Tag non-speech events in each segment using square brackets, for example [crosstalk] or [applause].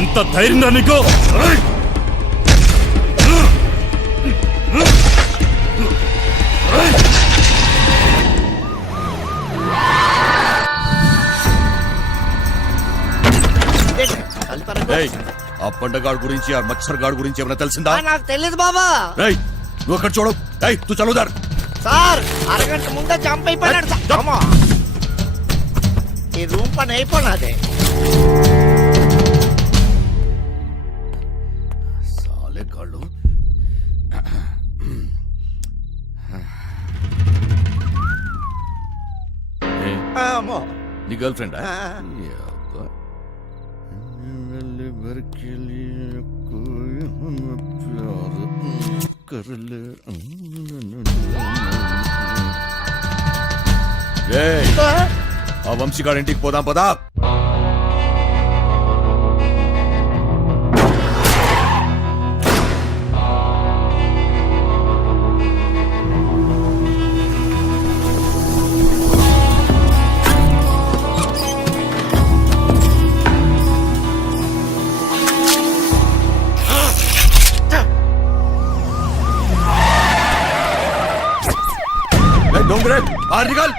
ఎంత ధైర్యం నీకు? ఆ పండగాడు గురించి ఆ మచ్చర్ గాడు గురించి ఏమైనా తెలిసిందా? నాకు తెలియదు బాబా. నువ్వు అక్కడ చూడు? ఏయ్ తూ చదువుదారు సార్ అరగంట ముందే జంప్ అయిపోయినాడు సార్. ఈ రూమ్ పని అయిపోయినది. అమ్మో. నీ గర్ల్ ఫ్రెండ్? ఆ. ఆ వంశీగాడి ఇంటికి పోదాం పదా. డోంగరే బాహర్ నికల్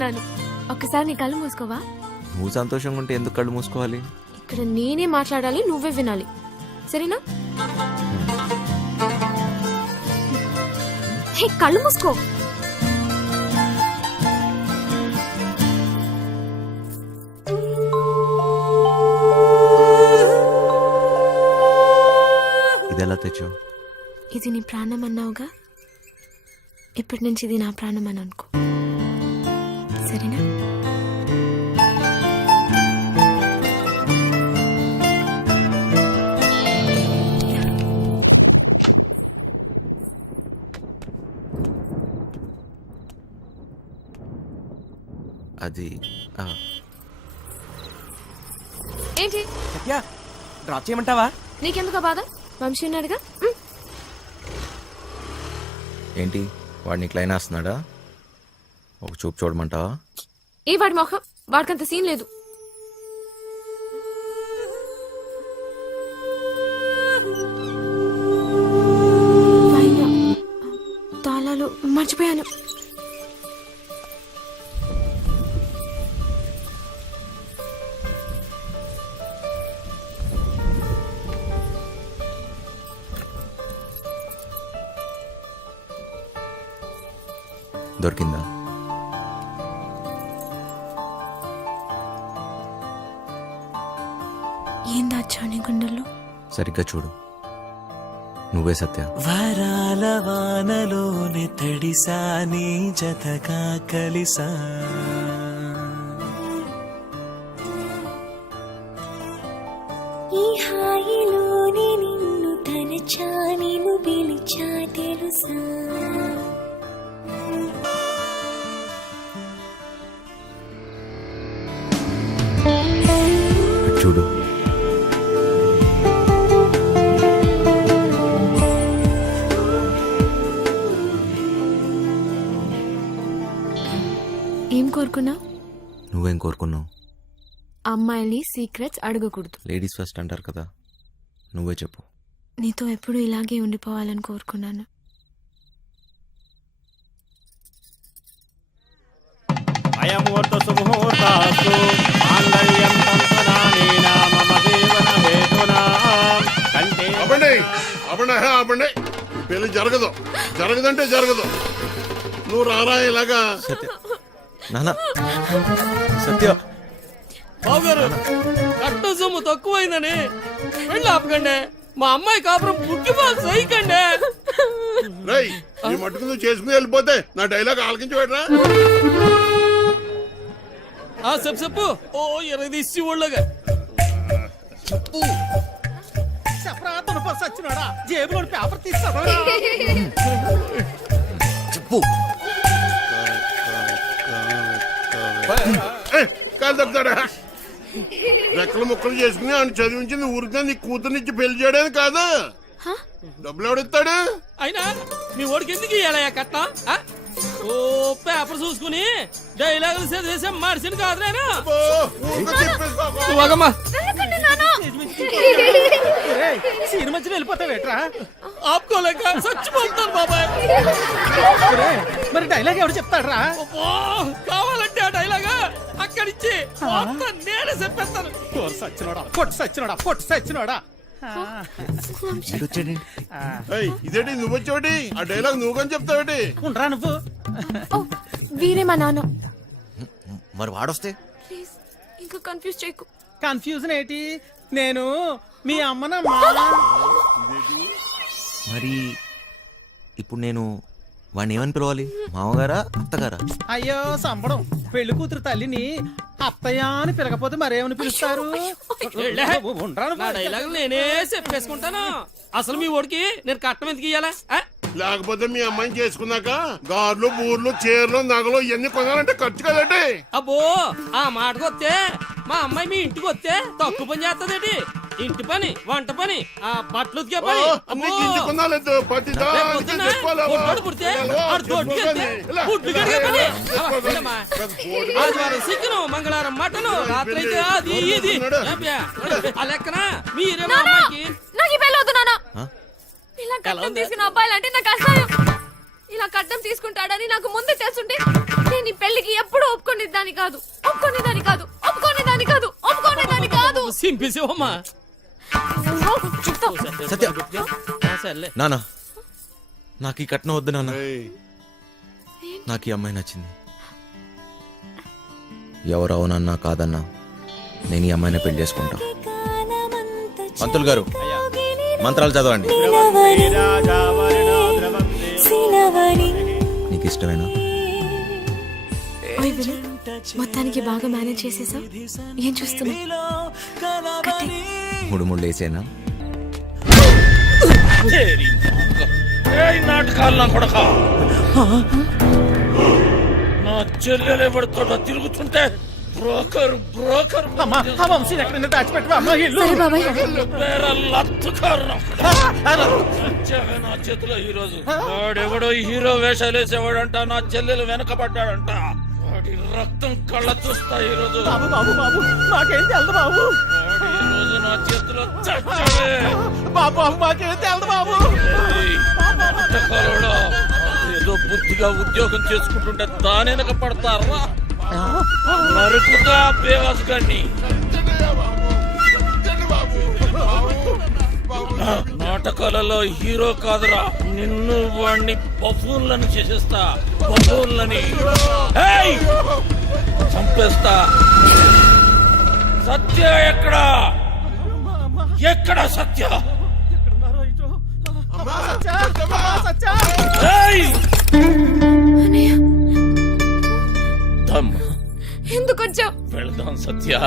హ్యాపీగా ఉన్నాను ఒక్కసారి నీ కళ్ళు మూసుకోవా? నువ్వు సంతోషంగా ఉంటే ఎందుకు కళ్ళు మూసుకోవాలి? ఇక్కడ నేనే మాట్లాడాలి నువ్వే వినాలి. సరేనా? హే కళ్ళు మూసుకో. ఇది ఎలా తెచ్చావు? ఇది నీ ప్రాణం అన్నావుగా? ఇప్పటి నుంచి ఇది నా ప్రాణం అని అనుకో. సరేనా? అది ఆ, ఏంటి? సత్య డ్రాప్ చేయమంటావా? నీకెందుకు బాధ? వంశీ ఉన్నాడుగా. ఏంటి? వాడిని క్లైన్ వేస్తున్నాడా? ఒక చూపు చూడమంటావా? ఏ వాడి మొహం వాడికంత సీన్ లేదు. గుండెల్లో సరిగ్గా చూడు. నువ్వే సత్య. వరాల వానలోనే తడిసా నీ జతగా కలిసా. ఈ హాయిలోని నిన్ను తలచా నిన్ను పిలిచా తెలుసా? కోరుకున్నావు? నువ్వేం కోరుకున్నావు? అమ్మాయిని సీక్రెట్స్ అడగకూడదు. లేడీస్ ఫస్ట్ అంటారు కదా నువ్వే చెప్పు. నీతో ఎప్పుడూ ఇలాగే ఉండిపోవాలని కోరుకున్నాను. అయముహూర్త సుముహూర్తాస్తు మాంగళ్యం తంతునానేన మమ జీవన హేతునా. కంటే అవ్వండి అవ్వండి హే, అవ్వండి. పెళ్ళి జరగదు జరగదంటే జరగదు. నువ్వు రారా ఇలాగా? నాన్న సత్య. బావగారు కట్ట సొమ్ము తక్కువైందని. వెళ్ళి ఆపకండి. మా అమ్మాయి కాపురం పుట్టి బాగా సైకండి రేయ్ ఈ మట్టుకు నువ్వు చేసుకుని వెళ్ళిపోతే నా డైలాగ్ ఆలకించి పెట్టరా? ఆ చెప్పు చెప్పు. ఓ ఇరవై తీసి ఒళ్ళగా. చెప్పరా తునప సచ్చినోడా జేబులో పేపర్ తీస్తాడు ఏయ్, కాలు తప్పుతాడా రెక్కలు ముక్కలు చేసుకుని ఆయన చదివించింది ఊరికే నీ కూతురునిచ్చి పెళ్ళి చేయడానికి కాదు. డబ్బులు ఎవడిస్తాడు అయినా మీ ఓడికి ఎందుకు ఇయ్యాలయ్యా కట్నం ఆ? ఓ పేపర్ చూసుకుని డైలాగులు చదివేసే మనిషిని కాదు నేను. నువ్వగమ్మా సినిమా మధ్యలో వెళ్ళిపోతావేట్రా ఆపుకోలేక చచ్చిపోతాను బాబాయ్. [laughs] మరి డైలాగ్ ఎవడు చెప్తాడ్రా? డైలాగా అక్కడిచ్చి మొత్తం నేనే చెప్పేస్తాను. కోరు సచ్చినోడా పొట్టు సచ్చినోడా పొట్టు సచ్చినోడా. ఏయ్, ఇదేంటి నువ్వు వచ్చేవాటి? ఆ డైలాగ్ నువ్వు కానీ చెప్తావేటి? ఉండరా నువ్వు. ఓ వీరే మా నాన్న. మరి వాడొస్తే? ప్లీజ్ ఇంకా కన్ఫ్యూజ్ చేయకు. కన్ఫ్యూజన్ ఏంటి? నేను మీ అమ్మనమ్మా మరి ఇప్పుడు నేను వాడిని ఏమని పిలవాలి? మామగారా అత్తగారా? అయ్యో సంబడం పెళ్ళి కూతురు తల్లిని అత్తయ్య అని పిలకపోతే మరేమని పిలుస్తారు? నేనే చెప్పేసుకుంటాను. అసలు మీ ఓడికి నేను కట్టం ఎందుకు ఇయ్యాలా? లేకపోతే మీ అమ్మాయిని చేసుకున్నాక గార్లు బూర్లు చీరలు నగలు ఇవన్నీ కొనాలంటే ఖర్చు కదండి. అబ్బో ఆ మాటకు వస్తే మా అమ్మాయి మీ ఇంటికి వస్తే తక్కువ పని చేస్తదేటి ఇంటి పని వంట పని ఆ బట్టలు ఉతికే పని. ఆదివారం చికెన్ మంగళవారం మటన్ రాత్రి అయితే అది ఇది. ఏబ్బే, ఆ లెక్కన మీరే మా అమ్మాయికి. నాకు ఈ పెళ్ళి వద్దు నాన్న? ఇలా కట్నం నాకు అసహ్యం. ఇలా కట్నం తీసుకుంటాడని నాకు ముందే తెలుసుంటే నేను ఈ పెళ్ళికి ఎప్పుడు ఒప్పుకునేదాన్ని కాదు. ఒప్పుకునేదాన్ని కాదు. ఒప్పుకునేదాన్ని కాదు. ఒప్పుకునేదాన్ని కాదు. సింపేసేవమ్మా చెప్తా సత్య. నాన్న నాకు ఈ కట్నం వద్దు నాన్న నాకు ఈ అమ్మాయి నచ్చింది. ఎవరు అవునన్నా కాదన్నా నేను ఈ అమ్మాయిని పెళ్ళి చేసుకుంటా. పంతులు గారు మంత్రాలు చదవండి. నీకు ఇష్టమేనా? ఓయ్ విను. మొత్తానికి బాగా మేనేజ్ చేసేసా ఏం చూస్తున్నా మూడు మూడు నాటకాలు కొడక. నా చెల్లెలు ఎవరితో తిరుగుతుంటే బ్రోకర్ బ్రోకర్ నా చేతిలో ఈ రోజు. వాడెవడో హీరో వేషాలు వేసేవాడంట నా చెల్లెలు వెనకబడ్డాడంట. వాడి రక్తం కళ్ళ చూస్తా ఈ రోజు బాబు బాబు బాబు మాకేం తెలదు బాబు. వాడు ఈ రోజు నా చేతిలో చచ్చాడే బాబు బాబు మాకేం తెలదు బాబు. ఏయ్, ఏదో బుద్ధిగా ఉద్యోగం చేసుకుంటుంటే దాని వెనక పడతారా? నరుకుతా బేవాస్ గారిని నాటకాలలో హీరో కాదురా. నిన్ను వాణ్ణి బఫూన్లను చేసేస్తా. బఫూన్లని ఏయ్! చంపేస్తా. సత్య ఎక్కడా? ఎక్కడ సత్య? ఎందుకు వచ్చావు వెళదాం సత్య.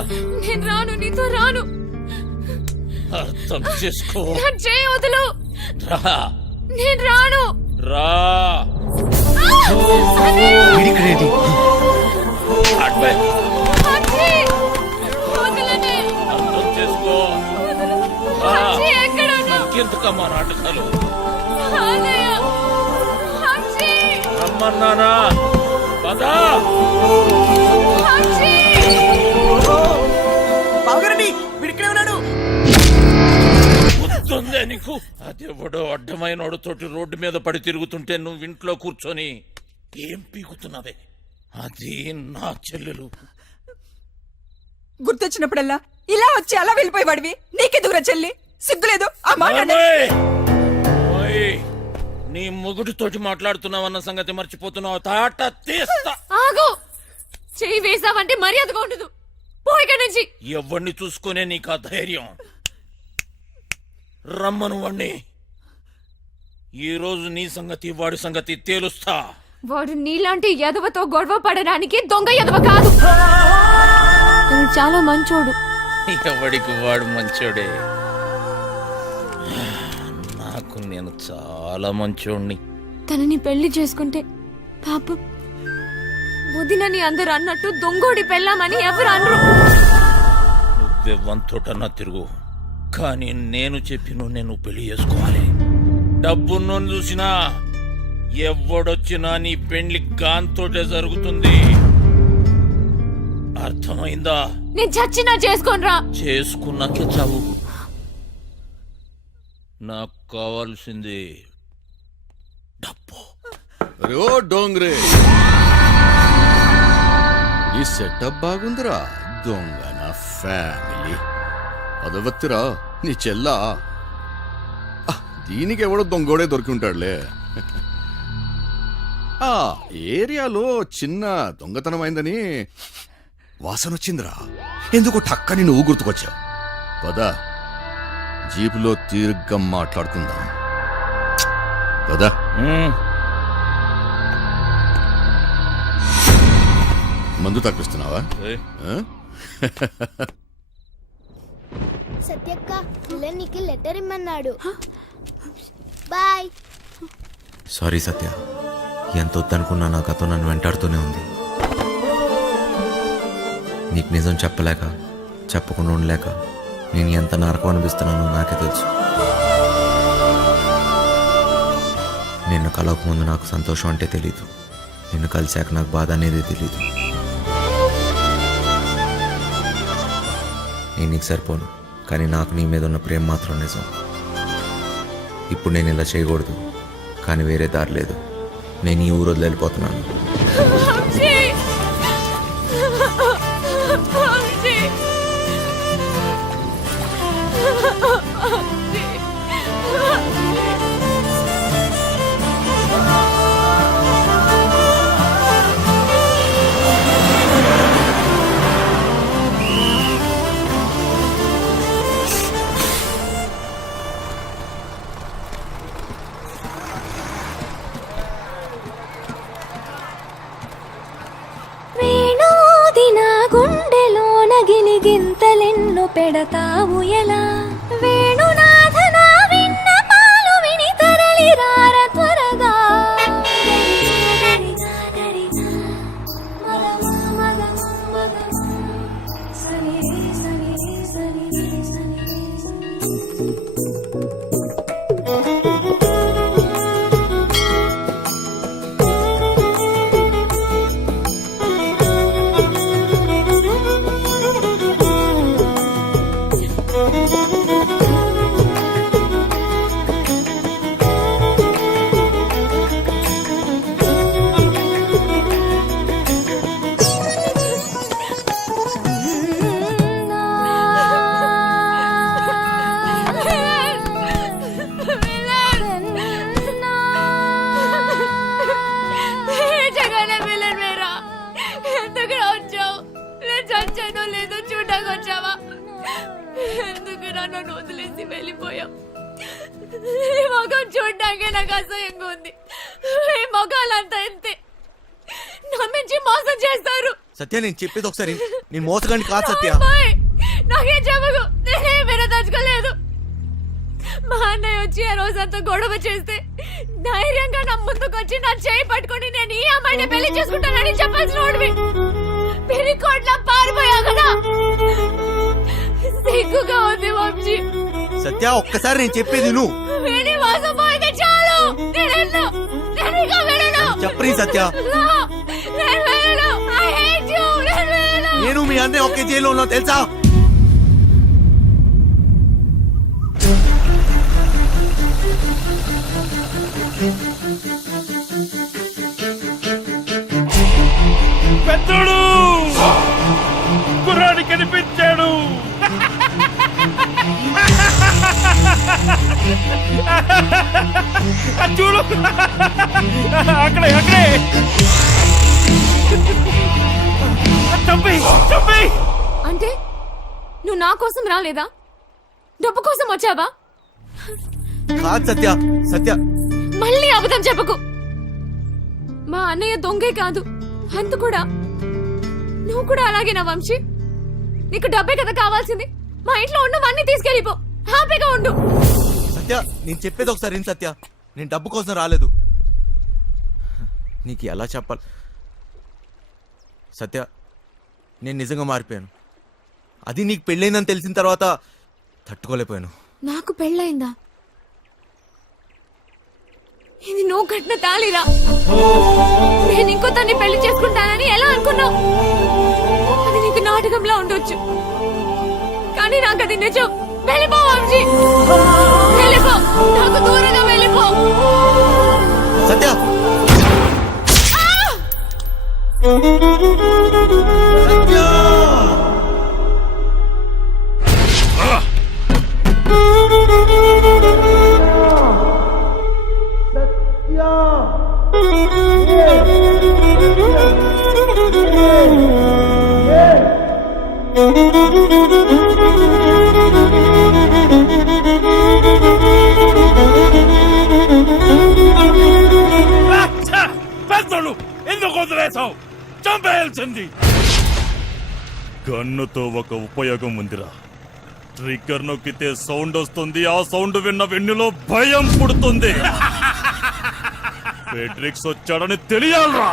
నేను రాను నీతో రాను. అర్థం చేసుకో. నా చేయి వదులు. రా. నేను రాను. రా. వీడిక్కడేంటి? అడ్వే. అచ్చి! వదలనే! అర్థం చేసుకో. రా. అచ్చి, ఎక్కడున్నావు? ఇంకెందుకమ్మా నాటకాలు! రమ్మన్నానా? పదా! బావగారండి గుర్తుందే నీకు? అదెవడో అడ్డమైన తోటి రోడ్డు మీద పడి తిరుగుతుంటే నువ్వు ఇంట్లో కూర్చొని ఏం పీకుతున్నావే? అది నా చెల్లెలు. గుర్తొచ్చినప్పుడల్లా ఇలా వచ్చి అలా వెళ్ళిపోయేవాడివి. నీకెందుకురా చెల్లి. సిగ్గులేదు. ఆ మాట! నీ మొగుడితోటి మాట్లాడుతున్నావన్న సంగతి మర్చిపోతున్నావు. తాట తీస్తా. ఆగు! చెయ్యి వేసావంటే మర్యాదగా ఉండదు. పో ఇక్కడి నుంచి. ఎవరిని చూసుకునే నీకు ఆ ధైర్యం? రమ్మను వాణ్ణి. ఈరోజు నీ సంగతి వాడి సంగతి తేలుస్తా. వాడు నీలాంటి ఎదవతో గొడవ పడడానికి దొంగ ఎదవ కాదు. తను చాలా మంచోడు. ఎవడికి వాడు మంచోడే? నాకు నేను చాలా మంచోడిని తనని పెళ్ళి చేసుకుంటే పాపం వదినని అందరు అన్నట్టు దొంగోడి పెళ్ళామని ఎవరు అనరు. నువ్వెవ్వంతోటన్నా తిరుగు. కానీ నేను చెప్పిన నేను పెళ్ళి చేసుకోవాలి డబ్బును చూసినా ఎవడొచ్చినా నీ పెళ్ళి గాంతోటే జరుగుతుంది. అర్థమైందా? నేను చచ్చినా చేసుకోనరా చేసుకున్నాకే చావు. నాకు కావాల్సింది డబ్బు. అరే ఓ డోంగ్రే. ఈ సెటప్ బాగుందిరా. దొంగ నా ఫ్యామిలీ అదవత్తిరా నీ చెల్లా. దీనికి ఎవడో దొంగోడే దొరికి ఉంటాడులే ఆ ఏరియాలో చిన్న దొంగతనం అయిందని వాసన వచ్చిందిరా ఎందుకు టక్కని నువ్వు గుర్తుకొచ్చావు. పద జీపులో తీర్ఘం మాట్లాడుకుందాం. పద. మందు తప్పిస్తున్నావా? [laughs] సత్యక్క నీకు లెటర్ ఇమ్మన్నాడు. బాయ్. సారీ సత్య. ఎంత వద్దనుకున్నా నా గతం నన్ను వెంటాడుతూనే ఉంది. నీకు నిజం చెప్పలేక చెప్పకుండా ఉండలేక నేను ఎంత నరకం అనిపిస్తున్నానో నాకే తెలుసు. నిన్ను కలవక ముందు నాకు సంతోషం అంటే తెలీదు. నిన్ను కలిశాక నాకు బాధ అనేది తెలీదు. నేను నీకు సరిపోను. కానీ నాకు నీ మీద ఉన్న ప్రేమ మాత్రం నిజం. ఇప్పుడు నేను ఇలా చేయకూడదు కానీ వేరే దారి లేదు. నేను ఈ ఊరు వదిలి Thank you. ఎందుకు నన్ను వదిలేసి వెళ్ళిపోయావు? ఈ మొఖం చూడడానికి నాకు అసహ్యంగా ఉంది. ఈ మొఖాలంతా ఎంతే నమ్మించి మోసం చేస్తారు. సత్య నేను చెప్పేది ఒకసారి నేను మోసగాని కాదు సత్య. అమ్మాయి, నాకేం చెప్పకు. నేనే వినదలుచుకోలేదు. మా అన్నయ్య వచ్చి ఆ రోజంతా గొడవ చేస్తే ధైర్యంగా నా ముందుకు వచ్చి నా చేయి పట్టుకొని నేను ఈ అమ్మాయిని పెళ్ళి చేసుకుంటానని చెప్పాల్సిన వాడివి. పిరికోట్ల పారిపోయా కదా. సిగ్గుగా ఉంది వంశీ సత్య ఒక్కసారి నేను చెప్పేది నువ్వు విని మోసం పోయితే చాలు నేను వెళ్ళను. నేను ఇక వెళ్ళను. చెప్పని సత్య No, నేను వెళ్ళను. I hate you. నేను వెళ్ళను. నేను మీ అన్నయ్య ఒకే జైల్లో ఉన్నా తెలుసా పెద్దోడు కుర్రాడి కనిపించాడు చూడు. అక్కడే అక్కడే. అంటే నువ్వు నా కోసం రాలేదా? డబ్బు కోసం వచ్చావా? సత్య సత్య. మళ్ళీ అబద్ధం చెప్పకు. మా అన్నయ్య దొంగే కాదు. అంత కూడా. నువ్వు కూడా అలాగే నా వంశీ? నీకు డబ్బే కదా కావాల్సింది. మా ఇంట్లో ఉన్నవన్నీ తీసుకెళ్ళిపో. హ్యాపీగా ఉండు. సత్య నేను చెప్పేది ఒకసారి ఏం సత్య. నేను డబ్బు కోసం రాలేదు. నీకు ఎలా చెప్పాలి? సత్య నేను నిజంగా మారిపోయాను. అది నీకు పెళ్ళైందని తెలిసిన తర్వాత తట్టుకోలేకపోయాను. నాకు పెళ్ళయిందా ఇది నువ్వు కట్టిన తాళిరా. నేను ఇంకో తన్ని పెళ్ళి చేసుకుంటానని ఎలా అనుకున్నావు? అది నీకు నాటకంలా ఉండొచ్చు. కానీ నాకు అది నిజం. వెళ్ళిపో వంశీ వెళ్ళిపో. నాకు దూరంగా వెళ్ళిపో. సత్య! పెద్దలు ఎందుకు వదిలేసావు చంపేయాల్సింది. గన్నుతో ఒక ఉపయోగం ఉందిరా. ట్రిగ్గర్ నొక్కితే సౌండ్ వస్తుంది ఆ సౌండ్ విన్న వెన్నులో భయం పుడుతుంది. [laughs] ఫెడ్రిక్స్ వచ్చాడని తెలియాలరా.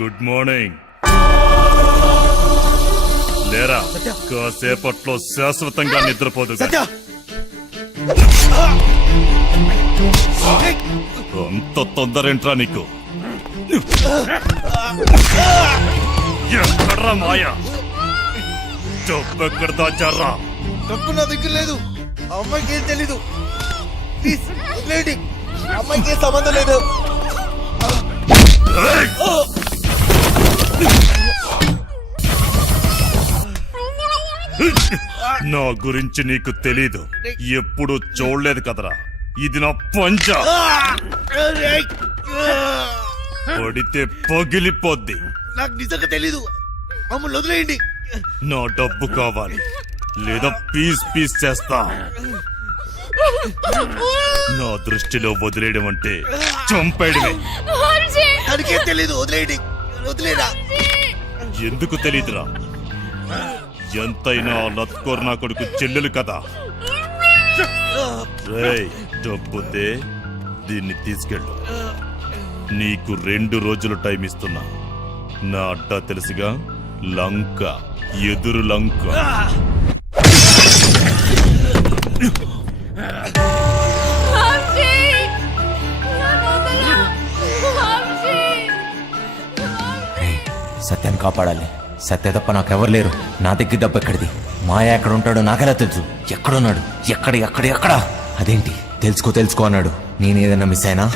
గుడ్ మార్నింగ్ లేరా? కాసేపట్లో శాశ్వతంగా నిద్రపోదు అంత తొందరేంట్రా నీకు? ఎక్కడ్రా మాయ? డబ్బెక్కడ దాచారా డబ్బు నా దగ్గర లేదు. అమ్మాయికి ఏం తెలీదు. అమ్మాయికి సంబంధం లేదు. నా గురించి నీకు తెలీదు. ఎప్పుడు చూడలేదు కదరా. ఇది నా పంచ పడితే పగిలిపోద్ది. నాకు నిజంగా తెలీదు. మమ్మల్ని వదిలేయండి. నా డబ్బు కావాలి. లేదా పీస్ పీస్ చేస్తా. నా దృష్టిలో వదిలేయడం అంటే చంపేయడమే. తెలీదు. వదిలేయండి. వదిలేరా? ఎందుకు తెలీదురా? ఎంతైనా లత్కోర్ నా కొడుకు చెల్లెలు కదా. రేయ్ డబ్బుతే దీన్ని తీసుకెళ్ళు. నీకు రెండు రోజులు టైం ఇస్తున్నా. నా అడ్డా తెలుసుగా లంక ఎదురు లంక. సత్యాన్ని కాపాడాలి. సత్య తప్ప నాకెవరు లేరు. నా దగ్గర దెబ్బ ఎక్కడిది? మాయా ఎక్కడ ఉంటాడో నాకెలా తెలుసు? ఎక్కడున్నాడు? ఎక్కడ ఎక్కడ ఎక్కడ? అదేంటి? తెలుసుకో తెలుసుకో అన్నాడు. నేనేదన్నా మిస్ అయినా?